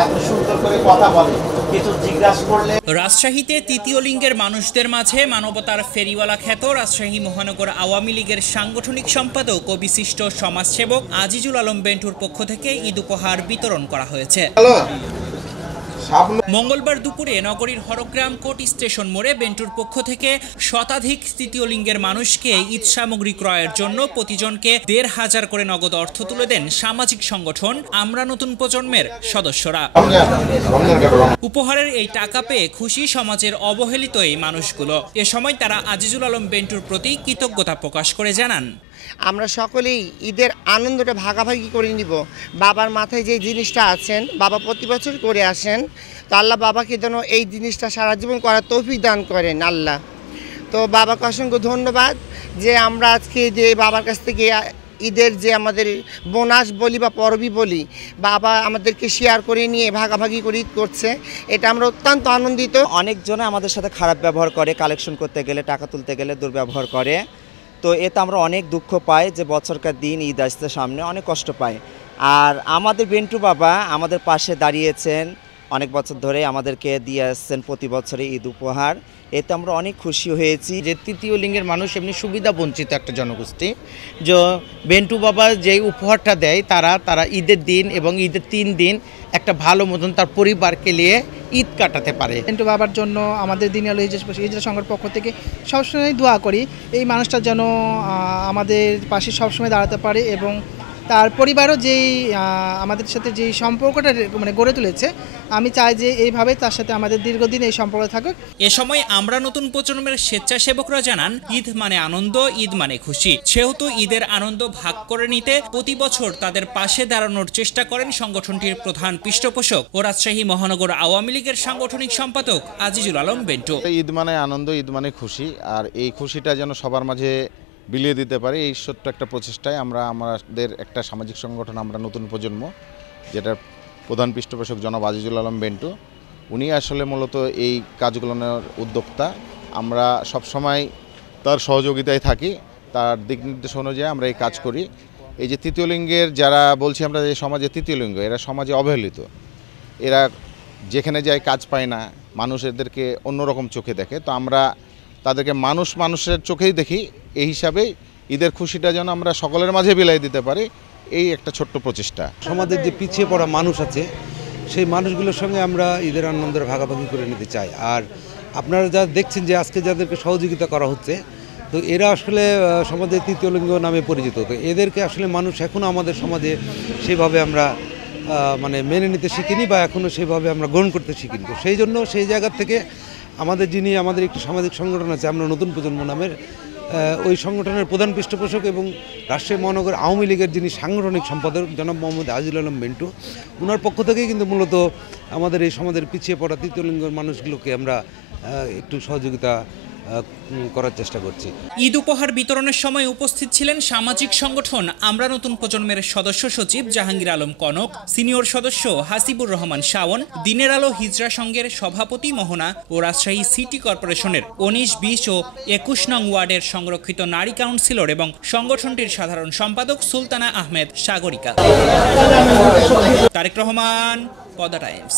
এত সুন্দর করে কথা বলে, কিছু জিজ্ঞাসা করলে। রাজশাহীতে তৃতীয় লিঙ্গের মানুষদের মাঝে মানবতার ফেরিওয়ালা খ্যাত রাজশাহী মহানগর আওয়ামী লীগের সাংগঠনিক সম্পাদক ও বিশিষ্ট সমাজসেবক আজিজুল আলম বেন্টুর পক্ষ থেকে ঈদ উপহার বিতরণ করা হয়েছে। মঙ্গলবার দুপুরে নগরীর হরগ্রাম কোর্ট স্টেশন মোড়ে বেন্টুর পক্ষ থেকে শতাধিক তৃতীয় লিঙ্গের মানুষকে ঈদ সামগ্রী ক্রয়ের জন্য প্রতিজনকে ১৫০০ করে নগদ অর্থ তুলে দেন সামাজিক সংগঠন আমরা নতুন প্রজন্মের সদস্যরা। উপহারের এই টাকা পেয়ে খুশি সমাজের অবহেলিত এই মানুষগুলো। এ সময় তারা আজিজুল আলম বেন্টুর প্রতি কৃতজ্ঞতা প্রকাশ করে জানান, আমরা সকলেই ঈদের আনন্দটা ভাগাভাগি করে নিব। বাবার মাথায় যে জিনিসটা আছেন, বাবা প্রতি বছর করে আসেন, তো আল্লাহ বাবাকে যেন এই জিনিসটা সারা জীবন করার তৌফিক দান করেন আল্লাহ। তো বাবাকে অসংখ্য ধন্যবাদ যে আমরা আজকে যে বাবার কাছ থেকে ঈদের যে আমাদের বোনাস বলি বা পরবই বলি, বাবা আমাদেরকে শেয়ার করে নিয়ে ভাগাভাগি করে ঈদ করছে, এটা আমরা অত্যন্ত আনন্দিত। অনেকজনে আমাদের সাথে খারাপ ব্যবহার করে, কালেকশন করতে গেলে, টাকা তুলতে গেলে দুর্ব্যবহার করে। তো এতে আমরা অনেক দুঃখ পাই যে বছরকার দিন ঈদ আসতে সামনে, অনেক কষ্ট পাই। আর আমাদের বেন্টু বাবা আমাদের পাশে দাঁড়িয়েছেন, অনেক বছর ধরে আমাদেরকে দিয়ে আসছেন প্রতি বছরে ঈদ উপহার। এতে আমরা অনেক খুশি হয়েছি। যে তৃতীয় লিঙ্গের মানুষ এমনি সুবিধা বঞ্চিত একটা জনগোষ্ঠী, যে বেন্টু বাবা যেই উপহারটা দেয় তারা ঈদের দিন এবং ঈদের ৩ দিন একটা ভালো মতন তার পরিবারকে নিয়ে ঈদ কাটাতে পারে। বেন্টু বাবার জন্য আমাদের দিনাল হিজরা সংঘের পক্ষ থেকে সবসময় দোয়া করি এই মানুষটা যেন আমাদের পাশে সবসময় দাঁড়াতে পারে এবং তার পরিবারও যেই আমাদের সাথে যেই সম্পর্কটা গড়ে তুলেছে, আমি চাই যে এইভাবে তার সাথে আমাদের দীর্ঘদিন এই সম্পর্ক থাকুক। এ সময় আমরা নতুন প্রজন্মের স্বেচ্ছাসেবকরা জানান, ঈদ মানে আনন্দ, ঈদ মানে খুশি। সেহেতু ঈদের আনন্দ ভাগ করে নিতে প্রতি বছর তাদের পাশে দাঁড়ানোর চেষ্টা করেন সংগঠনটির প্রধান পৃষ্ঠপোষক ও রাজশাহী মহানগর আওয়ামী লীগের সাংগঠনিক সম্পাদক আজিজুল আলম বেন্টু। ঈদ মানে আনন্দ, ঈদ মানে খুশি, আর এই খুশিটা যেন সবার মাঝে বিলিয়ে দিতে পারে, এই ছোট্ট একটা প্রচেষ্টায় আমরা আমাদের একটা সামাজিক সংগঠন আমরা নতুন প্রজন্ম, যেটার প্রধান পৃষ্ঠপোষক জনাব আজিজুল আলম বেন্টু, উনি আসলে মূলত এই কাজগুলোর উদ্যোক্তা। আমরা সবসময় তার সহযোগিতায় থাকি, তার দিক নির্দেশ অনুযায়ী আমরা এই কাজ করি। এই যে তৃতীয় লিঙ্গের যারা বলছি আমরা, যে সমাজে তৃতীয় লিঙ্গ, এরা সমাজে অবহেলিত, এরা যেখানে যায় কাজ পায় না, মানুষ এদেরকে অন্যরকম চোখে দেখে। তো আমরা তাদেরকে মানুষের চোখেই দেখি, এই হিসাবে ঈদের খুশিটা যেন আমরা সকলের মাঝে বিলাই দিতে পারি, এই একটা ছোট্ট প্রচেষ্টা। সমাজের যে পিছিয়ে পড়া মানুষ আছে, সেই মানুষগুলোর সঙ্গে আমরা ঈদের আনন্দের ভাগাভাগি করে নিতে চাই। আর আপনারা যা দেখছেন যে আজকে যাদেরকে সহযোগিতা করা হচ্ছে, তো এরা আসলে সমাজের তৃতীয় লিঙ্গ নামে পরিচিত। তো এদেরকে আসলে মানুষ এখনও আমাদের সমাজে সেভাবে আমরা মেনে নিতে শিখিনি বা এখনও সেভাবে আমরা গ্রহণ করতে শিখিনি। তো সেই জন্য সেই জায়গা থেকে আমাদের একটি সামাজিক সংগঠন আছে আমরা নতুন প্রজন্ম নামের, ওই সংগঠনের প্রধান পৃষ্ঠপোষক এবং রাজশাহী মহানগর আওয়ামী লীগের যিনি সাংগঠনিক সম্পাদক জনাব মোহাম্মদ আজিজুল আলম বেন্টু, ওনার পক্ষ থেকেই কিন্তু মূলত আমাদের এই সমাজের পিছিয়ে পড়া তৃতীয় লিঙ্গের মানুষগুলোকে আমরা একটু সহযোগিতা করার চেষ্টা করছি। ঈদ উপহার বিতরণের সময় উপস্থিত ছিলেন সামাজিক সংগঠন আমরা নতুন প্রজন্মের সদস্য সচিব জাহাঙ্গীর আলম কনক, সিনিয়র সদস্য হাসিবুর রহমান শাওন, দিনের আলো হিজরা সংঘের সভাপতি মোহনা ও রাজশাহী সিটি কর্পোরেশনের ১৯, ২০ ও ২১ নং ওয়ার্ডের সংরক্ষিত নারী কাউন্সিলর এবং সংগঠনটির সাধারণ সম্পাদক সুলতানা আহমেদ সাগরিকা। তারেক রহমান, পদ্মা টাইমস।